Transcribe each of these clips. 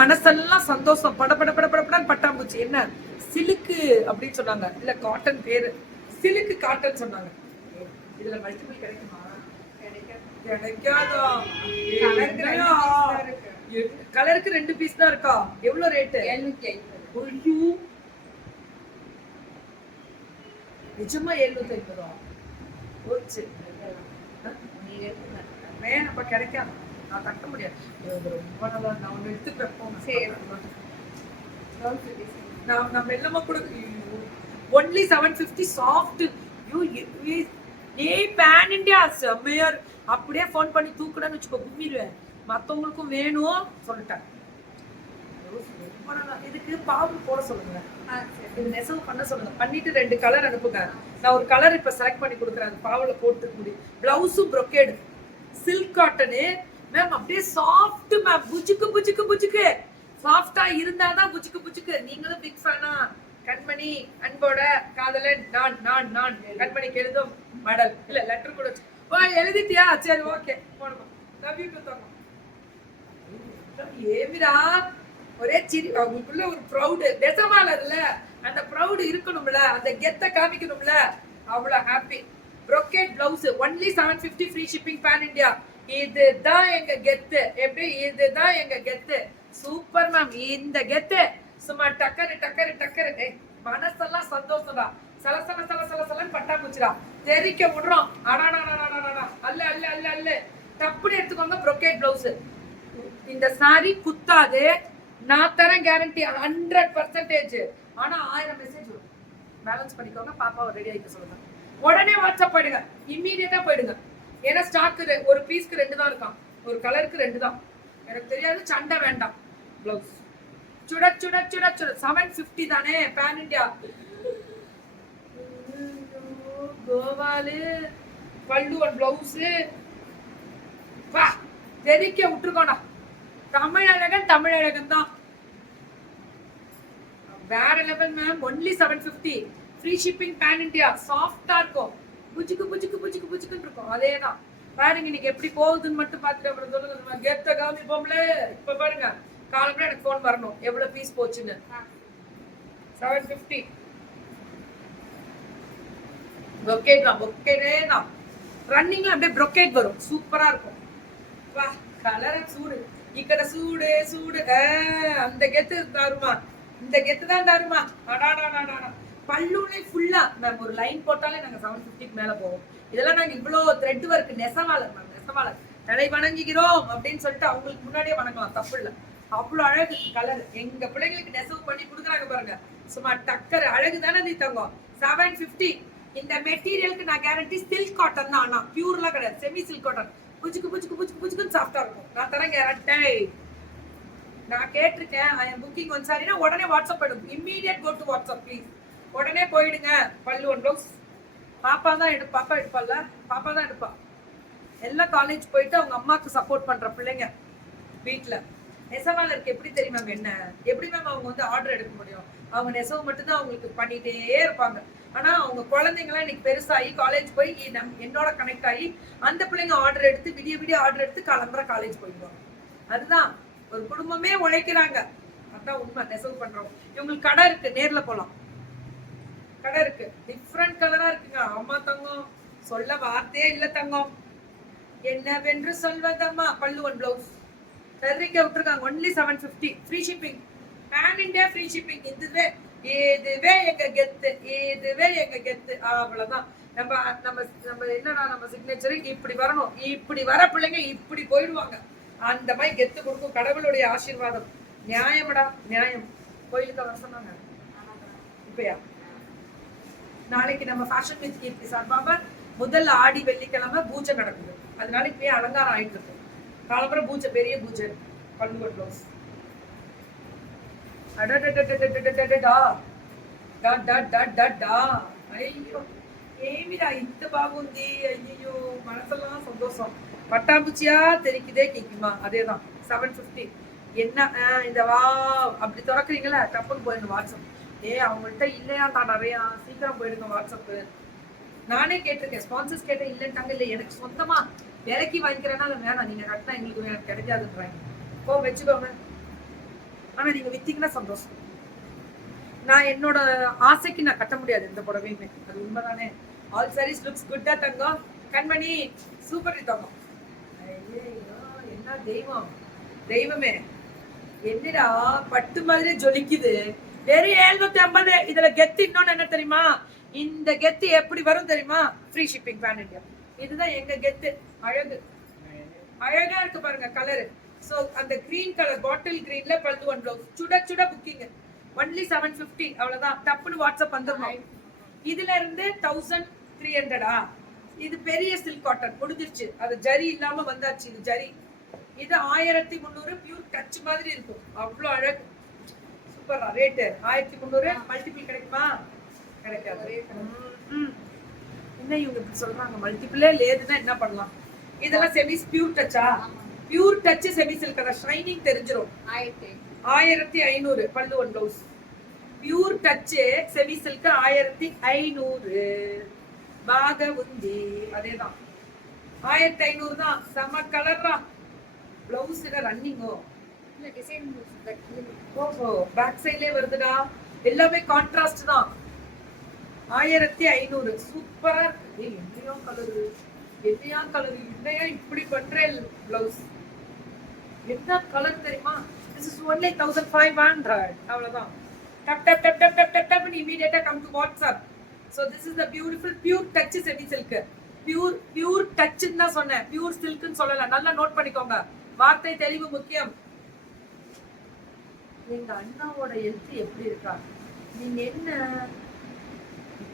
மனசெல்லாம் சந்தோஷம். பட பட பட படப்படன்னு பட்டாம்பூச்சி. என்ன சிலுக்கு அப்படின்னு சொன்னாங்க, இல்ல காட்டன் பேரு சிலுக்கு காட்டன் சொன்னாங்க. இதுல மல்டிபிள் கிடைக்குமா? கிடைக்காதா? கலருக்கு 2 பீஸ் தான் இருக்கா? எவ்வளவு ரேட்டு? 750. நிஜமா 750 ரூபா? போச்சு. வேணப்ப கிடைக்காது, நான் கட்ட முடியாது. ரொம்ப நல்லா நான் ஒண்ணு எடுத்து வைப்போம். நம்ம எல்லாமே கூட ஒன்லி 750 சாஃப்ட். ஏய் பேன் இண்டியா செம்மையா. அப்படியே ஃபோன் பண்ணி தூக்குறேன்னு வச்சுக்கோ, கும்மிடுவேன். மற்றவங்களுக்கும் வேணும் சொல்லிட்டேன். இதுக்கு பாவு போட சொல்லுங்க, இது நெசவு பண்ண சொல்லுங்க. பண்ணிட்டு 2 கலர் அனுப்புங்க. நான் ஒரு கலர் இப்ப செலக்ட் பண்ணி கொடுக்குறேன். அந்த பாவுல போட்டு முடியும். பிளவுஸும் ப்ரொக்கேடு சில்க் காட்டனு மேம். அப்படியே சாஃப்ட் மேம். புஜுக்கு புஜுக்கு புஜுக்கு சாஃப்டா இருந்தாதான் புஜுக்கு புஜுக்கு. நீங்களும் பிக் ஃபேனா? கண்மணி அன்போட காதலன் நான் நான் நான் கண்மணிக்கு எழுதும் மடல் இல்ல லெட்டர் கூட எழுதிட்டியா? சரி ஓகே போடுமா. ஏமிரா ஒரே சிரி. அவங்களுக்குள்ள ஒரு ப்ரௌடு நெசவாளர்ல அந்த ப்ரௌடு இருக்கணும்ல, அந்த கெத்த காமிக்கணும்ல. அவ்வளவு happy. Brocade blouse only 750 free shipping pan India. இதுதான் எங்க கெத்து. எப்படி? இதுதான் எங்க கெத்து. Super ma'am. இந்த கெத்து சும்மா டக்கரு டக்கரு டக்கரு. மனசெல்லாம் சந்தோஷம்டா. சலசல சலசலன்னு பட்டாம்பூச்சிடா தெரிக்க விடுறோம். அல்ல அல்ல அல்ல அல்ல தப்புன்னு எடுத்துக்கோங்க. Brocade blouse. இந்த சாரி குத்தாது, நான் தரேன் கேரண்டி 100%. ஆனா 1000 மெசேஜ் வரும். பேலன்ஸ் பண்ணிக்கோங்க. பாப்பாவை ரெடி ஆகிக்க சொல்லுங்க. உடனே வாட்ஸ்அப் போயிடுங்க, இம்மீடியட்டா போயிடுங்க. ஏன்னா ஸ்டாக் ஒரு பீஸ்க்கு 2 தான் இருக்கான், ஒரு கலருக்கு 2 தான். எனக்கு தெரியாது, சண்டை வேண்டாம். பிளவுஸ் சுட சுட சுட சுட 750 தானே பேன் இண்டியா. கோவாலு பல்லு ஒரு பிளவுஸ் தெரிக்க விட்டுருக்கோண்ணா. தமிழழகன் தமிழழகன் தான். வேற level ma'am. Only 750 free shipping pan India. சாஃப்டா இருக்கும். புஜுக்கு புஜுக்கு புஜுக்கு புஜுக்குன்னு இருக்கும். அதேதான் பாருங்க. இன்னைக்கு எப்படி போகுதுன்னு மட்டும் பார்த்துட்டு அப்புறம் சொல்லுங்க. கெத்த காமிப்போம்ல. இப்ப பாருங்க, காலம்பரம் எனக்கு போன் வரணும் எவ்வளவு பீஸ் போச்சுன்னு. 750 ப்ரொக்கேட் தான். ப்ரொக்கேடே தான். ரன்னிங்ல அப்படியே ப்ரொக்கேட் வரும். சூப்பரா இருக்கும். வா கலர் சூடு இக்கட சூடு சூடு. அந்த கெத்து தாருமா. இந்த கெத்து தான் தாருமா. பல்லுனே ஃபுல்லா மேம் ஒரு லைன் போட்டாலே நாங்க 750க்கு மேல போவோம். இதெல்லாம் நாங்க இவ்வளவு த்ரெட் ஒர்க். நெசவாளர் மேம், நெசவாளர். தலை வணங்குகிறோம் அப்படின்னு சொல்லிட்டு அவங்களுக்கு முன்னாடியே வணங்கலாம், தப்பு இல்லை. அவ்வளவு அழகு கலர். எங்க பிள்ளைங்களுக்கு நெசவு பண்ணி கொடுக்குறாங்க பாருங்க. சும்மா டக்கர் அழகு தானே நீ தங்கம். 750. இந்த மெட்டீரியலுக்கு நான் கேரண்டி சில்க் காட்டன் தான். ஆனா பியூர்லாம் கிடையாது, செமி சில்க் காட்டன். புஜுக்கு புஜுக்கு புஜுக்கு புஜுக்குன்னு சாஃப்டா இருக்கும். நான் தரேன் கேரண்டி. நான் கேட்டிருக்கேன். ஐ எம் புக்கிங் ஒன் சாரினா உடனே வாட்ஸ்அப் பண்ணுங்க. Immediate go to WhatsApp please. உடனே போயிடுங்க. பல்லு ஒன் ப்ளவுஸ். பாப்பா தான் பாப்பா எடுப்பால. பாப்பா தான் எடுப்பா. எல்லாம் காலேஜ் போயிட்டு அவங்க அம்மாவுக்கு சப்போர்ட் பண்ற பிள்ளைங்க வீட்டுல. நெசவாளருக்கு எப்படி தெரியுமா என்ன? எப்படி மேம் அவங்க வந்து ஆர்டர் எடுக்க முடியும்? அவங்க நெசவு மட்டும்தான் அவங்களுக்கு பண்ணிட்டே இருப்பாங்க. ஆனா அவங்க குழந்தைங்களாம் இன்னைக்கு பெருசாகி காலேஜ் போய் என்னோட கனெக்ட் ஆகி அந்த பிள்ளைங்க ஆர்டர் எடுத்து விடிய விடிய ஆர்டர் எடுத்து கிளம்புற காலேஜ் போயிடுவாங்க. அதுதான் ஒரு குடும்பமே உழைக்கிறாங்க. அதான் உண்மை. நெசவு பண்றோம். இவங்களுக்கு கடை இருக்கு, நேர்ல போலாம். கடை இருக்கு, டிஃப்ரெண்ட் கலரா இருக்குங்க. ஆமா தங்கம், சொல்ல வார்த்தையே இல்ல தங்கம். என்னவென்று சொல்வதம்மா. பல்லு ஒன் பிளவுஸ் தெரிக்க விட்டுருக்காங்க. Only 750 free shipping pan India. Free shipping. இதுவே எங்க கெத்து. இதுவே எங்க கெத்து. அவ்வளவுதான். நம்ம நம்ம நம்ம என்னன்னா நம்ம சிக்னேச்சர் இப்படி வரணும். இப்படி வர பிள்ளைங்க இப்படி போயிடுவாங்க. அந்த மாதிரி கெத்து கொடுக்கும் கடவுளுடைய ஆசீர்வாதம். நியாயமடா நியாயம். கோயிலுக்கு வர சொன்னாங்க இப்பயா. நாளைக்கு நம்ம ஃபேஷன் வித் கீர்த்தி சார்பாக முதல் ஆடி வெள்ளிக்கிழமை பூஜை நடக்குது. அதனால இப்பயே அலங்காரம் ஆயிட்டு இருக்கு. காலம்பரம் பூஜை, பெரிய பூஜை. பல்லு ப்ளவுஸ். ஐயோ ஏமிடா இந்த பாகுந்தி. ஐயோ மனசெல்லாம் சந்தோஷம். பட்டாம்பூச்சியா தெரிக்குதே கேக்குமா. அதேதான் 750. என்ன இந்த வா அப்படி திறக்குறீங்களா டப்புன்னு போயிடணும் வாட்ஸ்அப். அவங்கள்ட்ட இல்லையாண்டா நிறையா. சீக்கிரம் போயிடுங்க வாட்ஸ்அப்பு. நானே கேட்டிருக்கேன், ஸ்பான்சர்ஸ் கேட்டேன், இல்லைன்ட்டாங்க. இல்லை எனக்கு சொந்தமா விலைக்கு வாங்கிக்கிறேன்னா வேணாம், நீங்க கட்டினா எங்களுக்கு கிடைக்காதுன்றாங்க. வச்சுக்கோங்க. ஆனா நீங்க வித்தீங்கன்னா சந்தோஷம். நான் என்னோட ஆசைக்கு நான் கட்ட முடியாது எந்த புடவையுமே, அது உண்மைதானே. ஆல் சாரீஸ் லுக்ஸ் குட்டா தங்கம். கண்மணி சூப்பர் தங்கம். என்ன தெய்வம், தெய்வமே என்னடா பட்டு மாதிரி ஜொலிக்குது. வெறும் 750. இதுல கெத்து இன்னொன்னு என்ன தெரியுமா, இந்த கெத்து எப்படி வரும் தெரியுமா, ஃப்ரீ ஷிப்பிங் பேன் இண்டியா. இதுதான் எங்க கெத்து. அழகு அழகா இருக்கு பாருங்க கலரு. சோ அந்த கிரீன் கலர் பாட்டில் கிரீன்ல பல்லு ஒன் ப்ளவுஸ் சுட சுட புக்கிங் ஒன்லி 750. அவ்வளவுதான், டப்புனு வாட்ஸ்அப் வந்துடும். இதுல இருந்து 1300. இது பெரிய சில்க் காட்டன் முடிஞ்சிருச்சு, அது ஜரி இல்லாம வந்தாச்சு. இது ஜரி. இது 1300 பியூர் டச் மாதிரி இருக்கும். அவ்வளோ அழகு, சூப்பரா. ரேட்டு 1300. மல்டிபிள் கிடைக்குமா? கிடைக்காது. என்ன இவங்க இப்படி சொல்றாங்க, மல்டிபிளே லேதுன்னா என்ன பண்ணலாம்? இதெல்லாம் செமிஸ் பியூர் டச்சா? Pure touch semi silk, shining தெரிஞ்சிரும். 1500 பல்லு one blouse. Pure touch semi silk 1500. பாக உந்தி அதேதான் 1500 தான். செம கலரா. பிளவுஸ் ரன்னிங்கோ இல்ல டிசைன் ஓஹோ பேக் சைட்லயே வருதுடா. எல்லாமே கான்ட்ராஸ்ட் தான். 1500 சூப்பரா இருக்கு. என்னையா கலரு, என்னையா கலரு, என்னையா இப்படி பண்றேன் பிளவுஸ். என்ன கலர் தெரியுமா? This is only 1500. அவ்வளவுதான். டப் டப் டப் டப் டப் டப் டப் immediately come to WhatsApp. So this is the beautiful pure touch semi silk. pure touch ன்னு தான் சொன்னேன், pure silk ன்னு சொல்லல. நல்லா நோட் பண்ணிக்கோங்க, வார்த்தை தெளிவு முக்கியம். எங்க அண்ணாவோட ஹெல்த் எப்படி இருக்கா? நீங்க என்ன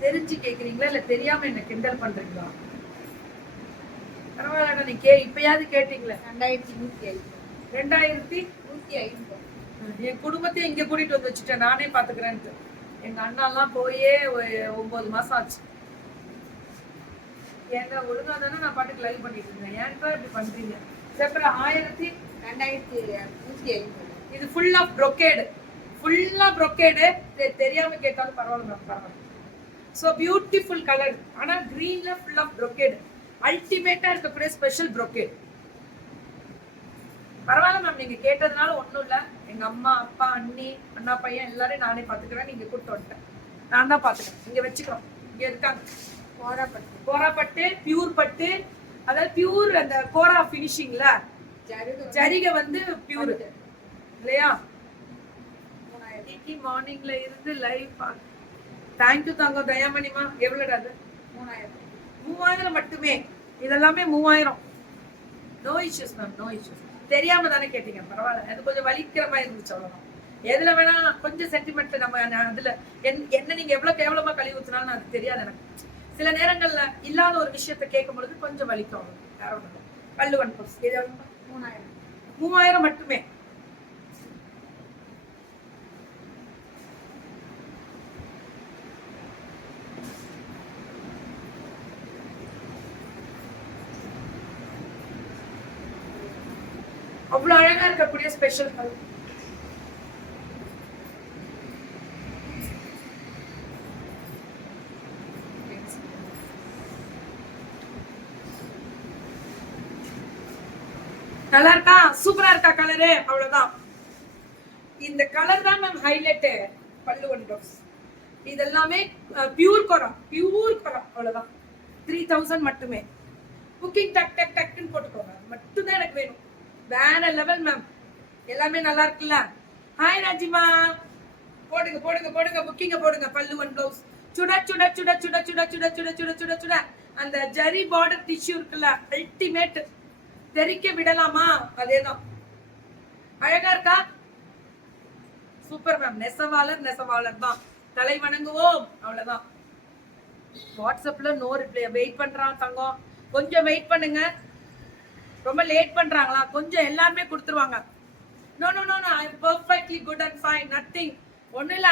தெரிஞ்சு கேக்குறீங்களா இல்ல தெரியாம என்ன கிண்டல் பண்றீங்களா? பரவாயில்லடா, நீ இப்பயாவது கேட்டீங்களே. 2150. என் குடும்பத்தையும் இங்க கூட்டிட்டு வந்து வச்சுட்டேன், நானே பாத்துக்கிறேன்ட்டு. எங்க அண்ணா எல்லாம் போயே 9 மாசம் ஆச்சு. ஏங்க ஒழுங்கா தானே நான் பாட்டுக்கு லைவ் பண்ணிட்டு இருந்தேன், ஏன்டா இப்படி பண்றீங்க? செப்பரேட் 2150. இது ஃபுல் ஆஃப் brocade, ஃபுல்லா brocade. தெரியாம கேட்டாலும் பரவாயில்ல, பரவாயில்ல. So beautiful colour. ஆனா கிரீன்ல ஃபுல் ஆஃப் brocade. அல்டிமேட்டா இருக்கக்கூடிய ஸ்பெஷல் brocade. பரவாயில்ல மேம், நீங்க கேட்டதுனால ஒண்ணும் இல்ல. எங்க அம்மா அப்பா அண்ணி அண்ணா பையன் எல்லாரையும் நானே பாத்துக்கிறேன். நீங்க கூட்டு வந்துட்டேன், நான் தான் பாத்துக்கிறேன். இங்க வச்சுக்கிறோம், இங்க இருக்காங்க. கோரா பட்டு பியூர் பட்டு, அதாவது பியூர் அந்த கோரா பினிஷிங்ல ஜரிகை வந்து பியூர் இல்லையா? இன்னைக்கு மார்னிங்ல இருந்து லைவ். தேங்க்யூ தாங்க தயாமணிமா. எவ்வளவுடா அது? 3000 மட்டுமே. இதெல்லாமே 3000. No issues ma'am, no issues. தெரியாம தானே கேட்டீங்க, பரவாயில்ல. அது கொஞ்சம் வலிக்கிற மாதிரி இருந்துச்சு, அவ்வளவுதான். எதுல வேணா கொஞ்சம் சென்டிமெண்ட் நம்ம அதுல என்ன நீங்க எவ்வளவு கேவலமா கழுவி ஊத்தினாலும் அது தெரியாது எனக்கு. சில நேரங்கள்ல இல்லாத ஒரு விஷயத்த கேட்கும் பொழுது கொஞ்சம் வலிக்கும். பல்லு ஒன் ப்ளவுஸ் 3000 மட்டுமே. அவ்வளவு அழகா இருக்கக்கூடிய ஸ்பெஷல் கலர். நல்லா இருக்கா? சூப்பரா இருக்கா கலரு? அவ்வளவுதான். இந்த கலர் தான் மேம் ஹைலைட். பல்லு ஒன் ப்ளவுஸ். இதெல்லாமே பியூர் கோரா, பியூர் கோரா. அவ்வளவுதான். 3000 மட்டுமே. புக்கிங் டக் டக் டக்னு போட்டுக்கோங்க, மட்டும்தான் எனக்கு வேணும். வேற லெவல் மேம். எல்லாமே நல்லா இருக்குல்ல? ஹாய் ராஜிமா. போடுங்க போடுங்க போடுங்க, புக்கிங்க போடுங்க. பல்லு ஒன் ப்ளவுஸ் சுட சுட சுட சுட சுட சுட சுட சுட சுட சுட. அந்த ஜரி பார்டர் டிஷ்யூ இருக்குல்ல, அல்டிமேட். தெரிக்க விடலாமா? அதேதான். அழகா இருக்கா? Super ma'am. நெசவாளர் நெசவாளர் தான். தலை வணங்குவோம். அவ்வளவுதான். வாட்ஸ்அப்ல நோ ரிப்ளை. வெயிட் பண்றான் தங்கம், கொஞ்சம் வெயிட் பண்ணுங்க. ரொம்ப லேட் பண்றாங்களா? கொஞ்சம் எல்லாருமே கொடுத்துருவாங்க. No no no, I am perfectly good and fine. Nothing. ஒண்ணு இல்ல.